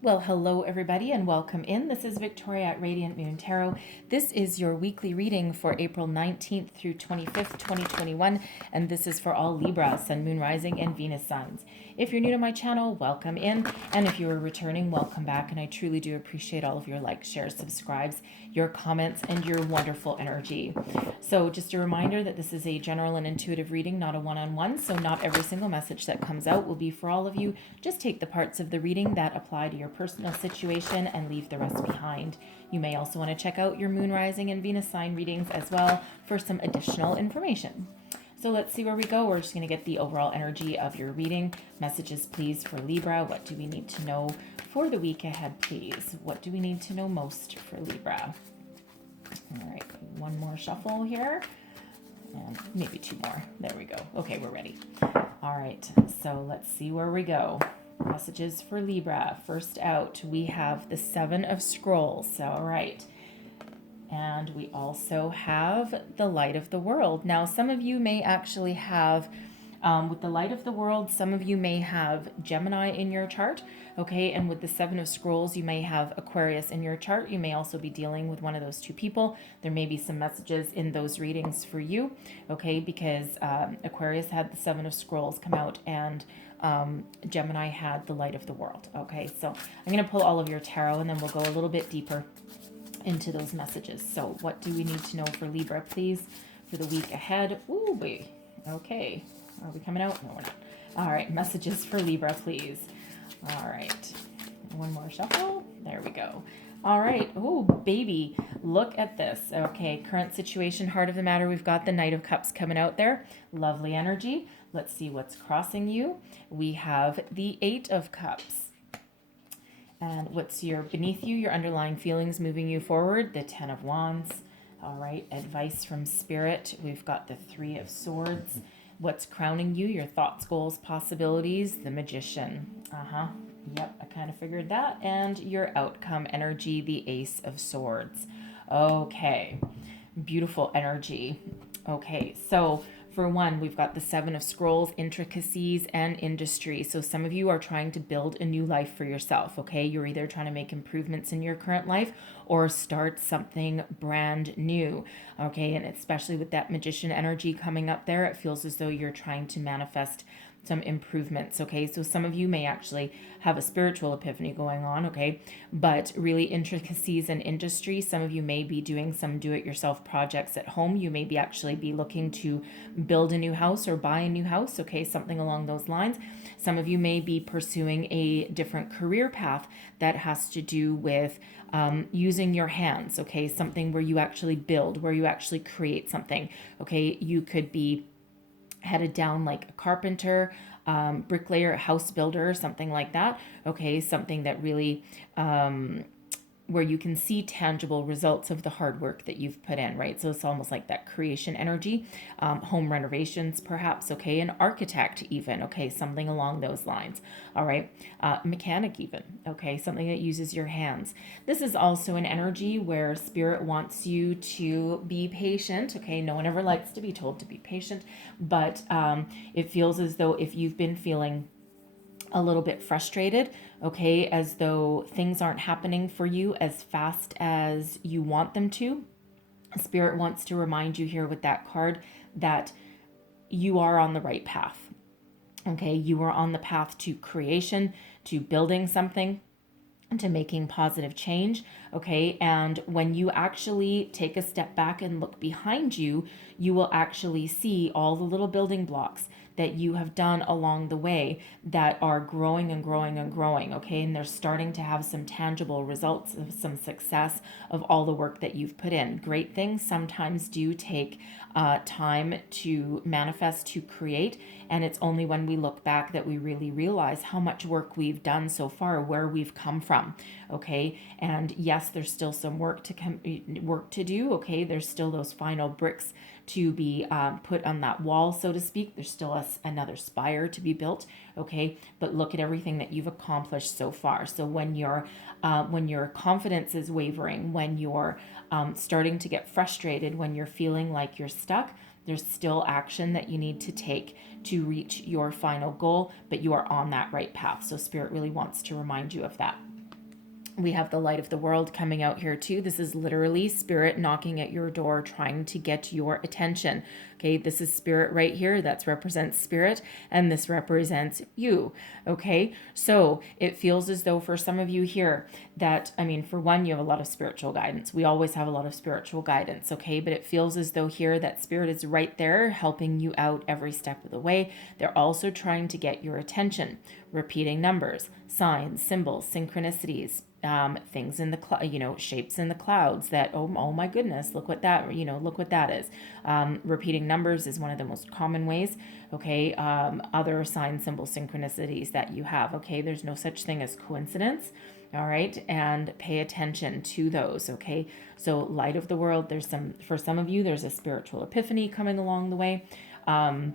Well, hello everybody and welcome in. This is Victoria at Radiant Moon Tarot. This is your weekly reading for April 19th through 25th, 2021, and this is for all Libra, Sun, Moon, Rising, and Venus signs. If you're new to my channel, welcome in, and if you are returning, welcome back, and I truly do appreciate all of your likes, shares, subscribes, your comments, and your wonderful energy. So just a reminder that this is a general and intuitive reading, not a one-on-one, so not every single message that comes out will be for all of you. Just take the parts of the reading that apply to your personal situation and leave the rest behind. You may also want to check out your Moon, Rising, and Venus sign readings as well for some additional information. So let's see where we go. We're just going to get the overall energy of your reading. Messages, please, for Libra. What do we need to know for the week ahead, please? What do we need to know most for Libra? All right, one more shuffle here. And maybe two more. There we go. Okay, we're ready. All right, so let's see where we go. Messages for Libra. First out, we have the Seven of Scrolls. All right. And we also have the Light of the World. Now, some of you may actually have, with the Light of the World, some of you may have Gemini in your chart, okay? And with the Seven of Scrolls, you may have Aquarius in your chart. You may also be dealing with one of those two people. There may be some messages in those readings for you, okay? Because Aquarius had the Seven of Scrolls come out and Gemini had the Light of the World, okay? So I'm going to pull all of your tarot and then we'll go a little bit deeper into those messages. So what do we need to know for Libra, please, for the week ahead? Ooh, wait. Okay. Are we coming out? No, we're not. All right. Messages for Libra, please. All right. One more shuffle. There we go. All right. Oh, baby. Look at this. Okay. Current situation, heart of the matter. We've got the Knight of Cups coming out there. Lovely energy. Let's see what's crossing you. We have the Eight of Cups. And what's your beneath you, your underlying feelings moving you forward? The Ten of Wands. All right. Advice from Spirit. We've got the Three of Swords. What's crowning you? Your thoughts, goals, possibilities. The Magician. Yep, I kind of figured that. And your outcome energy, the Ace of Swords. Okay. Beautiful energy. Okay, so for one, we've got the Seven of Scrolls, intricacies, and industry. So some of you are trying to build a new life for yourself, okay? You're either trying to make improvements in your current life or start something brand new, okay? And especially with that Magician energy coming up there, it feels as though you're trying to manifest some improvements, okay? So some of you may actually have a spiritual epiphany going on, okay? But really intricacies and industry, some of you may be doing some do-it-yourself projects at home. You may be actually be looking to build a new house or buy a new house, okay? Something along those lines. Some of you may be pursuing a different career path that has to do with using your hands, okay? Something where you actually build, where you actually create something, okay? You could be headed down like a carpenter, bricklayer, house builder, something like that. Okay, something that really where you can see tangible results of the hard work that you've put in, right? So it's almost like that creation energy, home renovations perhaps, okay, an architect even, okay, something along those lines, all right, mechanic even, okay, something that uses your hands. This is also an energy where Spirit wants you to be patient, okay, no one ever likes to be told to be patient, but it feels as though if you've been feeling a little bit frustrated, okay, as though things aren't happening for you as fast as you want them to. Spirit wants to remind you here with that card that you are on the right path. Okay, you are on the path to creation, to building something, to making positive change, okay? And when you actually take a step back and look behind you, you will actually see all the little building blocks that you have done along the way that are growing and growing and growing, okay? And they're starting to have some tangible results of some success of all the work that you've put in. Great things sometimes do take time to manifest, to create, and it's only when we look back that we really realize how much work we've done so far, where we've come from, okay? And yes, there's still some work to do, okay? There's still those final bricks to be put on that wall, so to speak. There's still another spire to be built, okay? But look at everything that you've accomplished so far. So when your confidence is wavering, when you're starting to get frustrated, when you're feeling like you're stuck, there's still action that you need to take to reach your final goal, but you are on that right path. So Spirit really wants to remind you of that. We have the light of the world coming out here too. This is literally spirit knocking at your door, trying to get your attention. Okay, this is spirit right here. That represents spirit, and this represents you. Okay, so it feels as though for some of you here that, I mean, for one, you have a lot of spiritual guidance. We always have a lot of spiritual guidance. Okay, but it feels as though here that spirit is right there helping you out every step of the way. They're also trying to get your attention. Repeating numbers, signs, symbols, synchronicities, things in the shapes in the clouds that, oh my goodness, look what that, look what that is. Repeating numbers is one of the most common ways. Okay. Other signs, symbols, synchronicities that you have. Okay. There's no such thing as coincidence. All right. And pay attention to those. Okay. So light of the world, for some of you, there's a spiritual epiphany coming along the way. And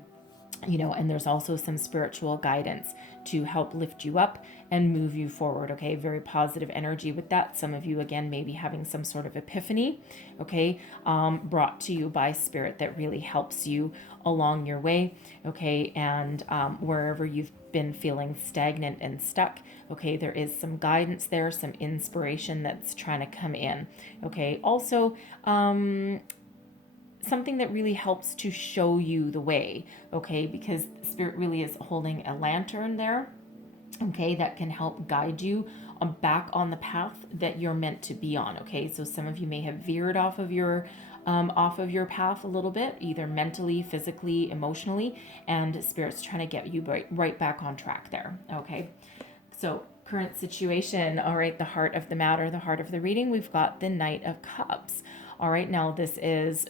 there's also some spiritual guidance to help lift you up and move you forward. Okay, very positive energy with that. Some of you, again, may be having some sort of epiphany, okay, brought to you by spirit that really helps you along your way. Okay, and wherever you've been feeling stagnant and stuck, okay, there is some guidance there, some inspiration that's trying to come in. Okay, also, something that really helps to show you the way, okay, because spirit really is holding a lantern there, okay, that can help guide you back on the path that you're meant to be on. Okay, so some of you may have veered off of your path a little bit, either mentally, physically, emotionally, and spirit's trying to get you right back on track there. Okay, so current situation. All right, the heart of the matter, the heart of the reading, we've got the Knight of Cups. All right, now this is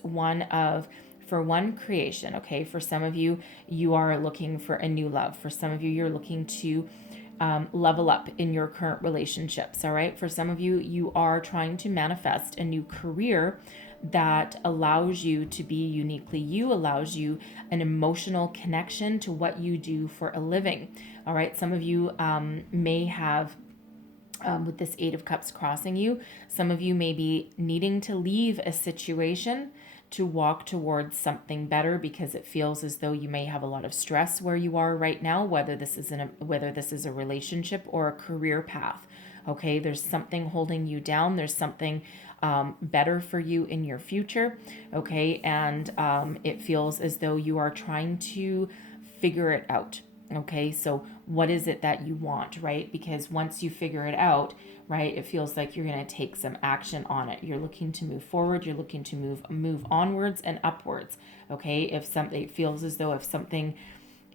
for one, creation. Okay, for some of you, you are looking for a new love. For some of you, you're looking to level up in your current relationships. All right, for some of you, you are trying to manifest a new career that allows you to be uniquely you, allows you an emotional connection to what you do for a living. All right, some of you may have with this Eight of Cups crossing you, some of you may be needing to leave a situation to walk towards something better because it feels as though you may have a lot of stress where you are right now, whether this is a relationship or a career path. Okay, there's something holding you down. There's something better for you in your future. Okay, and it feels as though you are trying to figure it out. Okay, so what is it that you want, right? Because once you figure it out, right, it feels like you're going to take some action on it. You're looking to move forward. You're looking to move onwards and upwards. Okay, it feels as though if something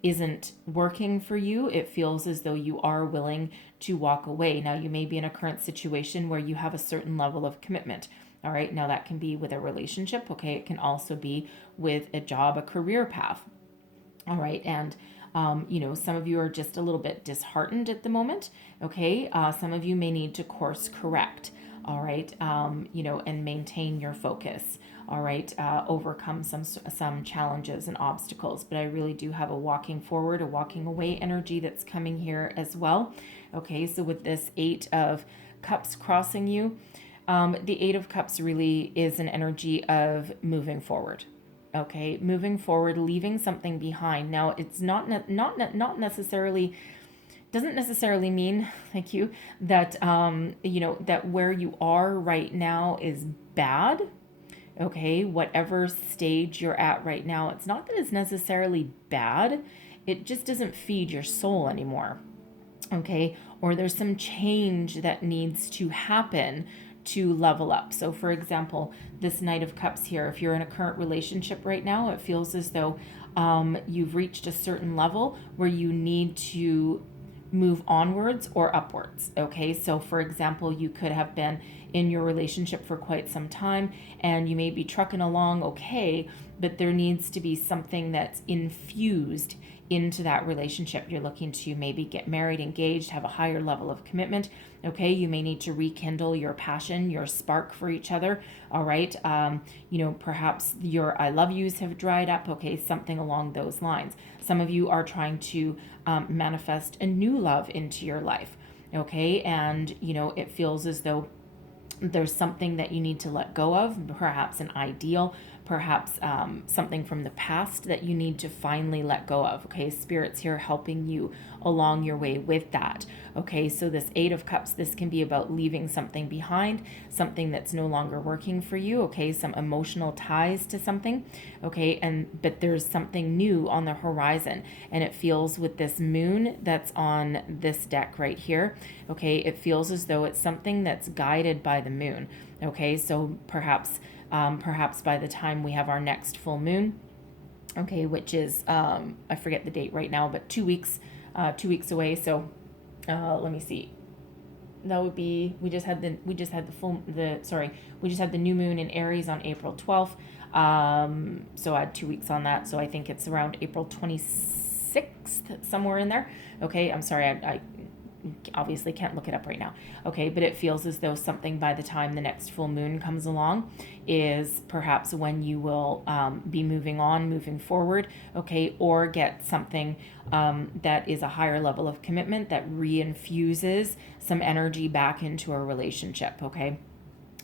isn't working for you, it feels as though you are willing to walk away. Now, you may be in a current situation where you have a certain level of commitment. All right, now that can be with a relationship. Okay, it can also be with a job, a career path. All right, and some of you are just a little bit disheartened at the moment. Okay, some of you may need to course correct. All right, and maintain your focus. All right, overcome some challenges and obstacles. But I really do have a walking forward, a walking away energy that's coming here as well. Okay, so with this Eight of Cups crossing you, the Eight of Cups really is an energy of moving forward. Okay, moving forward, leaving something behind. Now, it's not necessarily, doesn't necessarily mean, thank you, that that where you are right now is bad. Okay, whatever stage you're at right now, it's not that it's necessarily bad. It just doesn't feed your soul anymore. Okay, or there's some change that needs to happen to level up. So for example, this Knight of Cups here, if you're in a current relationship right now, it feels as though you've reached a certain level where you need to move onwards or upwards. Okay, so for example, you could have been in your relationship for quite some time and you may be trucking along okay, but there needs to be something that's infused into that relationship. You're looking to maybe get married, engaged, have a higher level of commitment. Okay, you may need to rekindle your passion, your spark for each other. All right, perhaps your I love yous have dried up. Okay, something along those lines. Some of you are trying to manifest a new love into your life. Okay, and it feels as though there's something that you need to let go of, perhaps an ideal, perhaps something from the past that you need to finally let go of. Okay, Spirit's here helping you along your way with that. Okay, so this Eight of Cups, this can be about leaving something behind, something that's no longer working for you. Okay, some emotional ties to something. Okay, but there's something new on the horizon, and it feels with this moon that's on this deck right here. Okay, it feels as though it's something that's guided by the moon. Okay, so perhaps by the time we have our next full moon, okay, which is I forget the date right now, but 2 weeks away. So let me see. That would be, we just had the new moon in Aries on April 12th. So I had 2 weeks on that. So I think it's around April 26th, somewhere in there. Okay, I'm sorry, I obviously can't look it up right now. Okay, but it feels as though something by the time the next full moon comes along is perhaps when you will be moving forward, okay, or get something that is a higher level of commitment that reinfuses some energy back into a relationship, okay?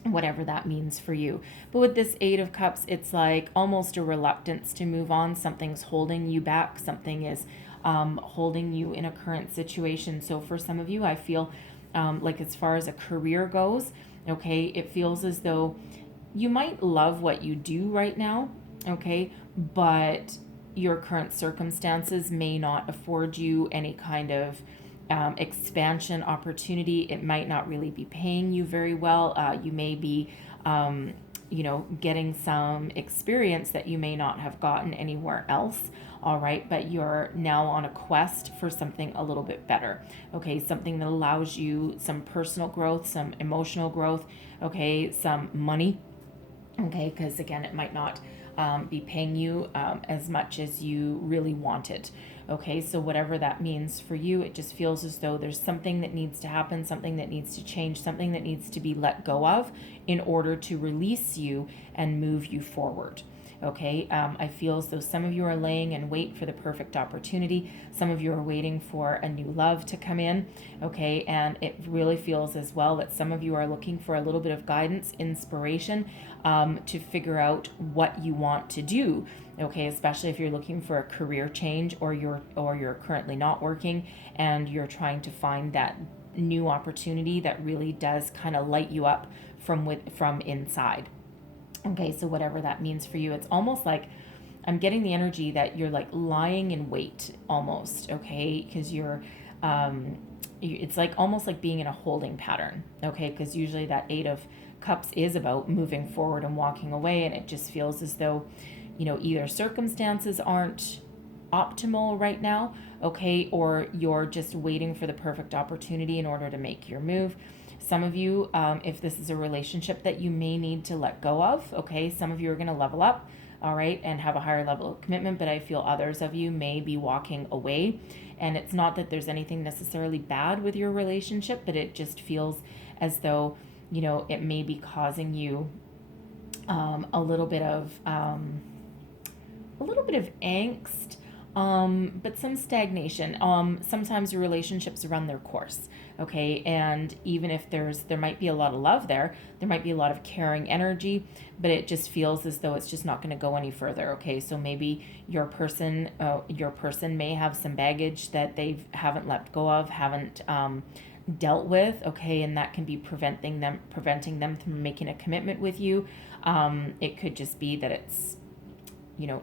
Whatever that means for you. But with this Eight of Cups, it's like almost a reluctance to move on. Something's holding you back. Something is holding you in a current situation. So for some of you, I feel like as far as a career goes, okay, it feels as though you might love what you do right now, okay, but your current circumstances may not afford you any kind of expansion opportunity. It might not really be paying you very well. You may be getting some experience that you may not have gotten anywhere else. All right, but you're now on a quest for something a little bit better. Okay, something that allows you some personal growth, some emotional growth, okay, some money. Okay, because again, it might not be paying you as much as you really wanted. Okay, so whatever that means for you, it just feels as though there's something that needs to happen, something that needs to change, something that needs to be let go of in order to release you and move you forward. Okay, I feel as though some of you are laying in wait for the perfect opportunity. Some of you are waiting for a new love to come in. Okay, and it really feels as well that some of you are looking for a little bit of guidance, inspiration to figure out what you want to do. Okay, especially if you're looking for a career change or you're currently not working and you're trying to find that new opportunity that really does kind of light you up from inside. Okay, so whatever that means for you, it's almost like I'm getting the energy that you're like lying in wait almost, okay? Because it's like almost like being in a holding pattern, okay? Because usually that Eight of Cups is about moving forward and walking away, and it just feels as though, either circumstances aren't optimal right now, okay? Or you're just waiting for the perfect opportunity in order to make your move. Some of you, if this is a relationship that you may need to let go of, okay, some of you are going to level up, all right, and have a higher level of commitment, but I feel others of you may be walking away. And it's not that there's anything necessarily bad with your relationship, but it just feels as though, it may be causing you a little bit of angst, but some stagnation. Sometimes your relationships run their course, okay? And even if there might be a lot of love there might be a lot of caring energy, but it just feels as though it's just not going to go any further, okay? So maybe your person may have some baggage that they haven't let go of, haven't dealt with, okay? And that can be preventing them from making a commitment with you. It could just be that it's,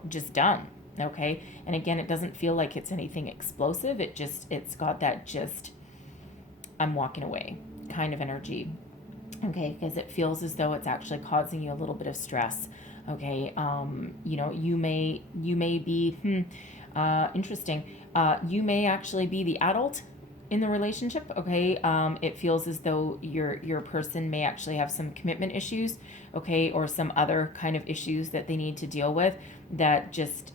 just done. Okay. And again, it doesn't feel like it's anything explosive. It's got that I'm walking away kind of energy. Okay. Because it feels as though it's actually causing you a little bit of stress. Okay. You may be, interesting. You may actually be the adult in the relationship. Okay. It feels as though your person may actually have some commitment issues. Okay. Or some other kind of issues that they need to deal with that just,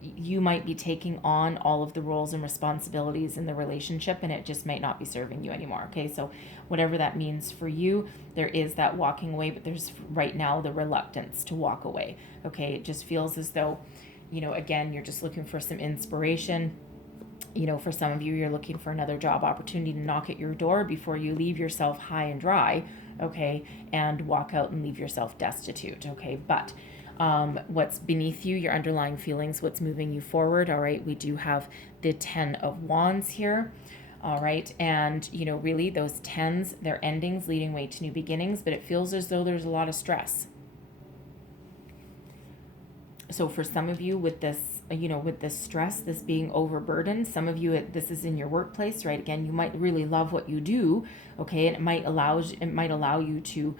you might be taking on all of the roles and responsibilities in the relationship, and it just might not be serving you anymore. Okay, so whatever that means for you, there is that walking away, but there's right now the reluctance to walk away. Okay, it just feels as though, again, you're just looking for some inspiration. For some of you, you're looking for another job opportunity to knock at your door before you leave yourself high and dry, okay, and walk out and leave yourself destitute, okay? But what's beneath you, your underlying feelings, what's moving you forward. All right, we do have the 10 of Wands here. All right, and really those tens, they're endings leading way to new beginnings, but it feels as though there's a lot of stress. So for some of you with this, with this stress, this being overburdened, some of you, this is in your workplace, right? Again, you might really love what you do, okay? And it might allow you to,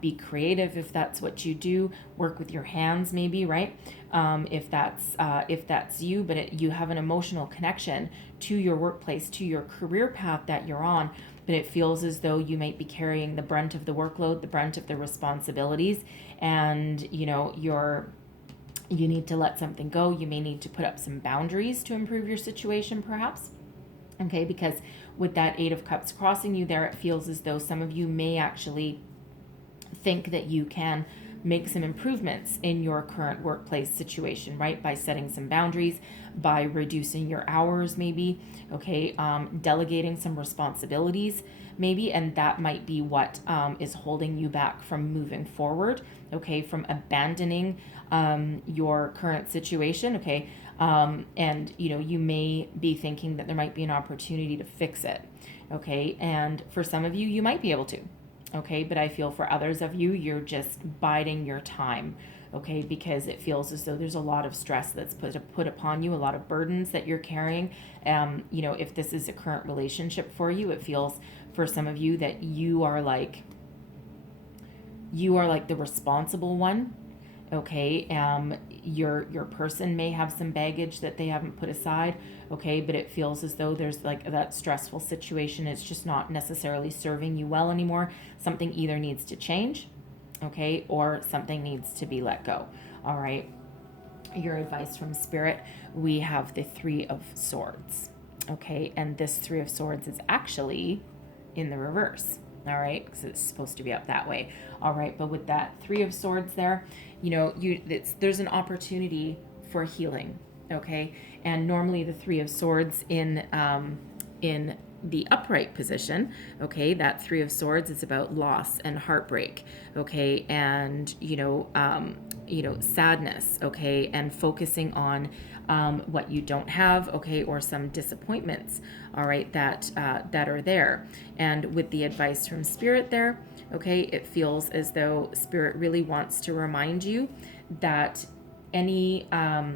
be creative if that's what you do, work with your hands maybe, right? If that's you, but you have an emotional connection to your workplace, to your career path that you're on, but it feels as though you might be carrying the brunt of the workload, the brunt of the responsibilities, and you need to let something go. You may need to put up some boundaries to improve your situation, perhaps. Okay, because with that Eight of Cups crossing you there, it feels as though some of you may actually think that you can make some improvements in your current workplace situation, right? By setting some boundaries, by reducing your hours, maybe, okay, delegating some responsibilities, maybe, and that might be what is holding you back from moving forward, okay, from abandoning your current situation, okay, and you may be thinking that there might be an opportunity to fix it, okay, and for some of you, you might be able to, okay, but I feel for others of you, you're just biding your time, okay, because it feels as though there's a lot of stress that's put upon you, a lot of burdens that you're carrying. If this is a current relationship for you, it feels for some of you that you are like the responsible one, okay. Your person may have some baggage that they haven't put aside, okay, but it feels as though there's like that stressful situation is just not necessarily serving you well anymore. Something either needs to change, okay, or something needs to be let go. All right, your advice from Spirit, we have the Three of Swords, okay, and this Three of Swords is actually in the reverse. All right, because it's supposed to be up that way. All right, but with that Three of Swords there, there's an opportunity for healing, okay? And normally the Three of Swords in the upright position, okay, that Three of Swords is about loss and heartbreak, okay, and sadness, okay, and focusing on what you don't have, okay, or some disappointments, all right, that are there. And with the advice from Spirit there, okay, it feels as though Spirit really wants to remind you that any how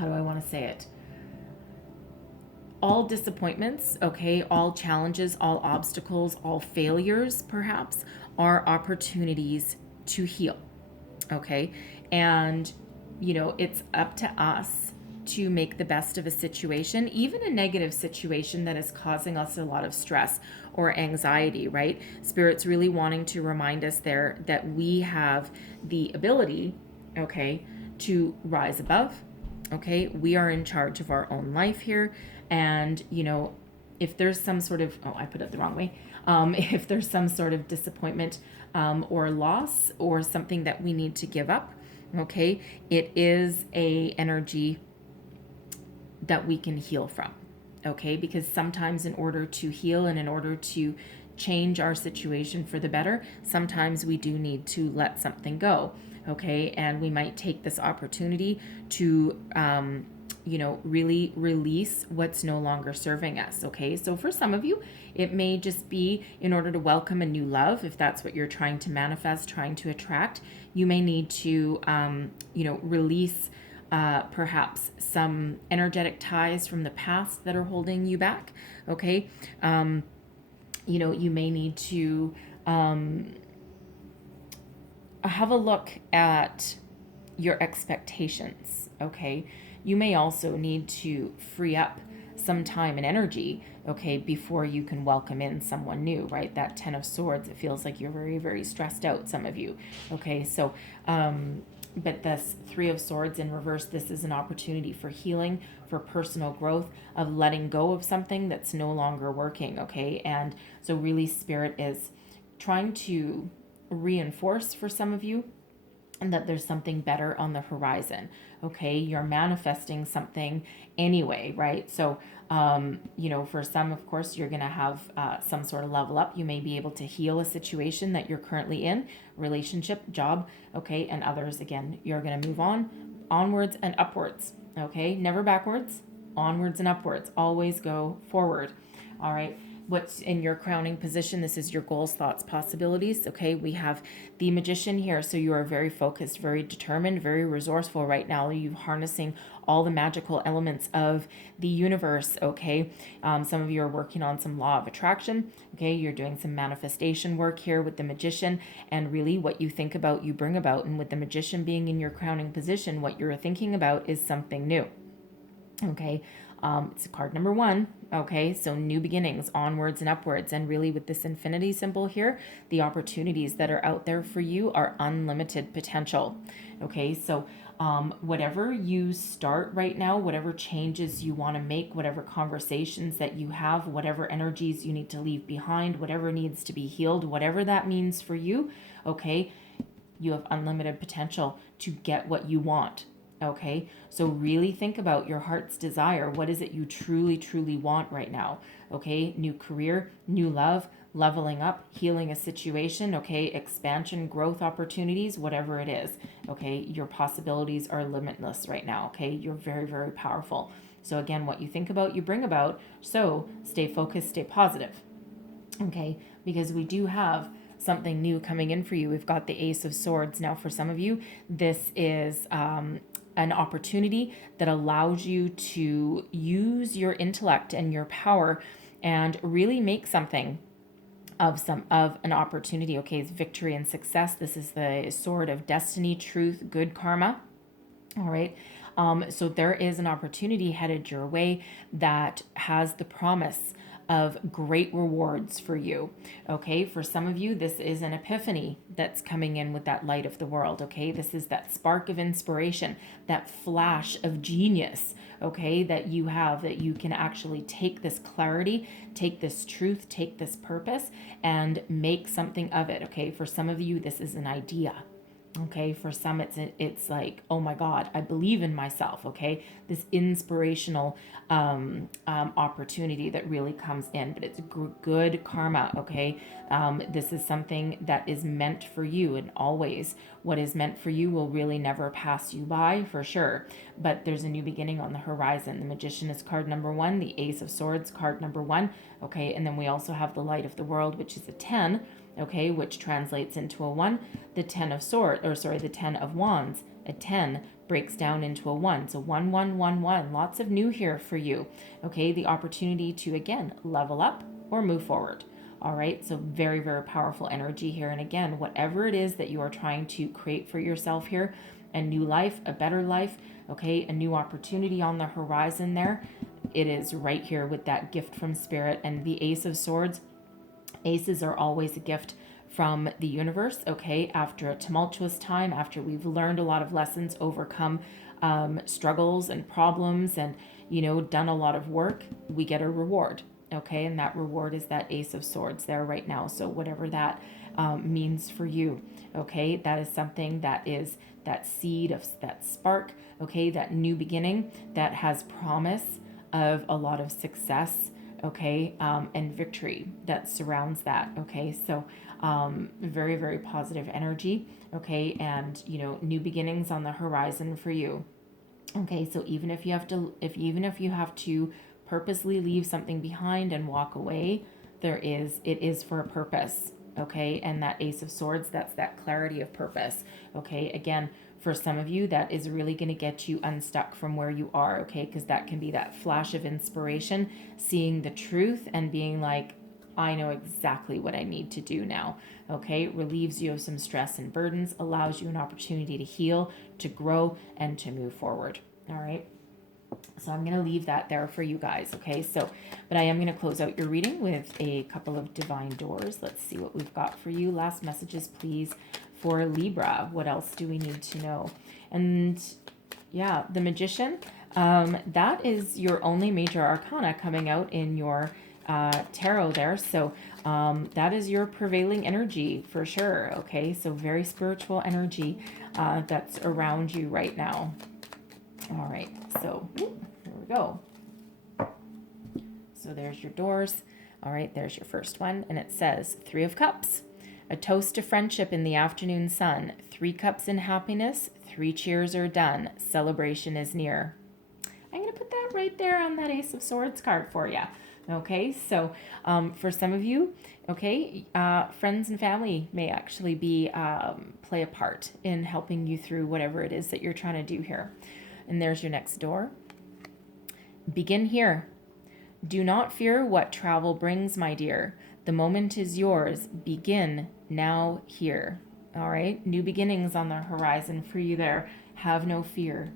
do I want to say it? All disappointments, okay, all challenges, all obstacles, all failures, perhaps, are opportunities to heal, okay? And, it's up to us to make the best of a situation, even a negative situation that is causing us a lot of stress or anxiety, right? Spirit's really wanting to remind us there that we have the ability, okay, to rise above, okay? We are in charge of our own life here. And, if there's some sort of, I put it the wrong way. If there's some sort of disappointment or loss or something that we need to give up, okay, it is a energy that we can heal from, okay? Because sometimes in order to heal and in order to change our situation for the better, sometimes we do need to let something go, okay? And we might take this opportunity to, really release what's no longer serving us, okay? So for some of you, it may just be in order to welcome a new love, if that's what you're trying to manifest, trying to attract, you may need to, release perhaps some energetic ties from the past that are holding you back, okay? You may need to have a look at your expectations, okay? You may also need to free up some time and energy, okay, before you can welcome in someone new, right? That Ten of Swords, it feels like you're very, very stressed out, some of you, okay? So, but this Three of Swords in reverse, this is an opportunity for healing, for personal growth, of letting go of something that's no longer working, okay? And so really Spirit is trying to reinforce for some of you and that there's something better on the horizon. Okay, you're manifesting something anyway, right? So for some, of course, you're going to have some sort of level up. You may be able to heal a situation that you're currently in, relationship, job, okay, and others, again, you're going to move on, onwards and upwards, okay, never backwards, onwards and upwards, always go forward. All right, what's in your crowning position? This is your goals, thoughts, possibilities. Okay, we have the Magician here. So you are very focused, very determined, very resourceful right now. You're harnessing all the magical elements of the universe. Okay, some of you are working on some law of attraction. Okay, you're doing some manifestation work here with the Magician, and really what you think about, you bring about. And with the Magician being in your crowning position, what you're thinking about is something new. Okay, it's card number 1. Okay, so new beginnings, onwards and upwards. And really with this infinity symbol here, the opportunities that are out there for you are unlimited potential. Okay, so whatever you start right now, whatever changes you want to make, whatever conversations that you have, whatever energies you need to leave behind, whatever needs to be healed, whatever that means for you, okay, you have unlimited potential to get what you want. Okay, so really think about your heart's desire. What is it you truly, truly want right now? Okay, new career, new love, leveling up, healing a situation, okay, expansion, growth opportunities, whatever it is. Okay, your possibilities are limitless right now. Okay, you're very, very powerful. So again, what you think about, you bring about. So stay focused, stay positive. Okay, because we do have something new coming in for you. We've got the Ace of Swords. Now, for some of you, this is an opportunity that allows you to use your intellect and your power and really make something of an opportunity. Okay, it's victory and success. This is the sword of destiny, truth, good karma. All right. So there is an opportunity headed your way that has the promise of great rewards for you. Okay, for some of you, this is an epiphany that's coming in with that light of the world. Okay, this is that spark of inspiration, that flash of genius. Okay, that you have, that you can actually take this clarity, take this truth, take this purpose, and make something of it. Okay, for some of you, this is an idea. Okay, for some it's like, oh my God, I believe in myself. Okay, this inspirational opportunity that really comes in, but it's good karma. Okay, this is something that is meant for you, and always what is meant for you will really never pass you by, for sure. But there's a new beginning on the horizon. The Magician is card number 1, the Ace of Swords card number 1. Okay, and then we also have the Light of the World, which is a 10. Okay, which translates into a 1. The 10 of the 10 of Wands, a 10 breaks down into a 1. So 1, 1, 1, 1. Lots of new here for you. Okay, the opportunity to, again, level up or move forward. All right, so very, very powerful energy here. And again, whatever it is that you are trying to create for yourself here, a new life, a better life, okay, a new opportunity on the horizon there, it is right here with that gift from Spirit. And the Ace of Swords, aces are always a gift from the universe, okay? After a tumultuous time, after we've learned a lot of lessons, overcome struggles and problems, and, done a lot of work, we get a reward, okay? And that reward is that Ace of Swords there right now. So whatever that means for you, okay? That is something that is that seed of that spark, okay? That new beginning that has promise of a lot of success, okay, and victory that surrounds that. Okay, so very, very positive energy. Okay, and new beginnings on the horizon for you. Okay, so even if you have to purposely leave something behind and walk away, it is for a purpose. Okay, and that Ace of Swords, that's that clarity of purpose. Okay, again, for some of you, that is really going to get you unstuck from where you are. Okay, because that can be that flash of inspiration, seeing the truth and being like, I know exactly what I need to do now. Okay, relieves you of some stress and burdens, allows you an opportunity to heal, to grow, and to move forward. All right. So I'm going to leave that there for you guys. Okay, so, but I am going to close out your reading with a couple of divine doors. Let's see what we've got for you. Last messages, please, for Libra. What else do we need to know? And yeah, the Magician, that is your only major arcana coming out in your tarot there. So that is your prevailing energy for sure. Okay, so very spiritual energy that's around you right now. All right, so here we go. So there's your doors. All right, there's your first one. And it says 3 of Cups. A toast to friendship in the afternoon sun. 3 cups in happiness. 3 cheers are done. Celebration is near. I'm going to put that right there on that Ace of Swords card for you. Okay, so for some of you, okay, friends and family may actually be play a part in helping you through whatever it is that you're trying to do here. And there's your next door. Begin here. Do not fear what travel brings, my dear. The moment is yours. Begin now here. All right, new beginnings on the horizon for you there. Have no fear.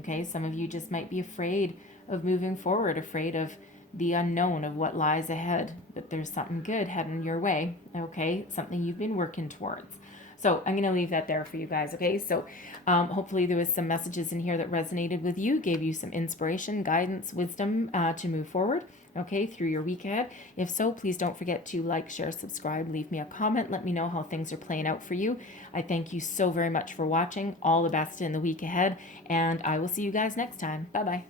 Okay, some of you just might be afraid of moving forward, afraid of the unknown of what lies ahead, but there's something good heading your way. Okay, something you've been working towards. So I'm going to leave that there for you guys. Okay, so hopefully there was some messages in here that resonated with you, gave you some inspiration, guidance, wisdom to move forward, okay, through your week ahead. If so, please don't forget to like, share, subscribe, leave me a comment. Let me know how things are playing out for you. I thank you so very much for watching. All the best in the week ahead, and I will see you guys next time. Bye-bye.